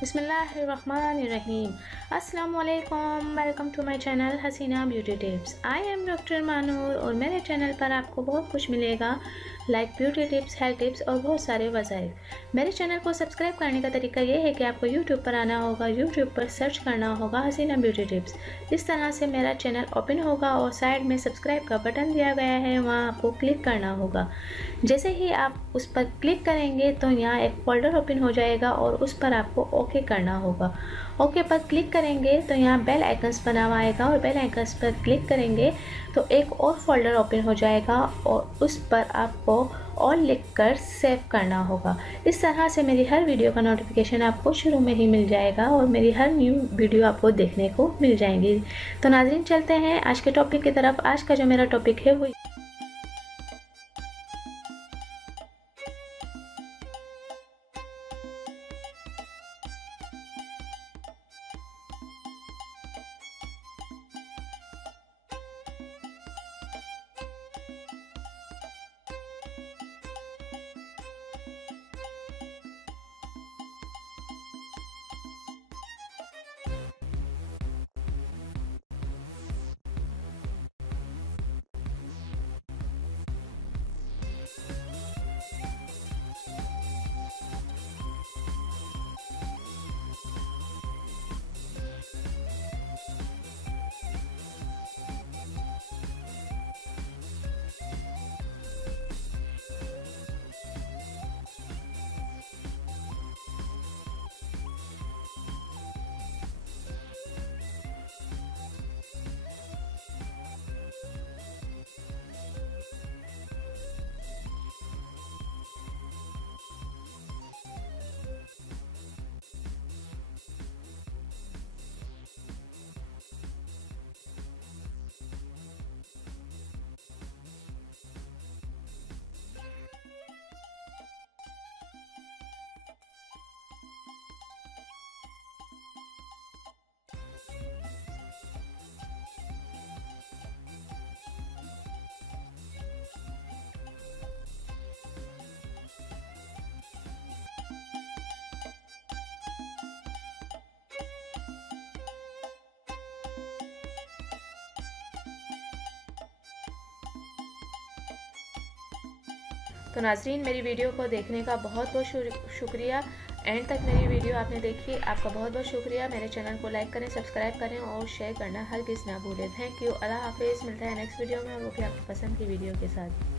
बिस्मिल्लाहिर्रहमानिर्रहीम। अस्सलामुअलैकुम, welcome to my channel Haseena beauty tips. I am doctor Manoor और मेरे चैनल पर आपको बहुत कुछ मिलेगा, like beauty tips, health tips और बहुत सारे वसाइल। मेरे चैनल को सब्सक्राइब करने का तरीका ये है कि आपको यूट्यूब पर आना होगा, यूट्यूब पर सर्च करना होगा हसीना ब्यूटी टिप्स। इस तरह से मेरा चैनल ओपन होगा और साइड में सब्सक्राइब का बटन दिया गया है, वहाँ आपको क्लिक करना होगा। जैसे ही आप उस पर क्लिक करेंगे तो यहाँ एक फोल्डर ओपन हो जाएगा और उस पर आपको ओके करना होगा। ओके पर क्लिक करेंगे तो यहाँ बेल आइकन्स बना हुआ आएगा और बेल आइकन्स पर क्लिक करेंगे तो एक और फोल्डर ओपन हो जाएगा और उस पर आपको ऑल लिखकर सेव करना होगा। इस तरह से मेरी हर वीडियो का नोटिफिकेशन आपको शुरू में ही मिल जाएगा और मेरी हर न्यू वीडियो आपको देखने को मिल जाएंगी। तो नाज़रीन, चलते हैं आज के टॉपिक की तरफ। आज का जो मेरा टॉपिक है वो तो नाज़रीन, मेरी वीडियो को देखने का बहुत बहुत शुक्रिया। एंड तक मेरी वीडियो आपने देखी, आपका बहुत बहुत शुक्रिया। मेरे चैनल को लाइक करें, सब्सक्राइब करें और शेयर करना हरगिज़ ना भूलें। Thank you. अल्लाह हाफिज़। मिलता है नेक्स्ट वीडियो में, वो भी आपकी पसंद की वीडियो के साथ।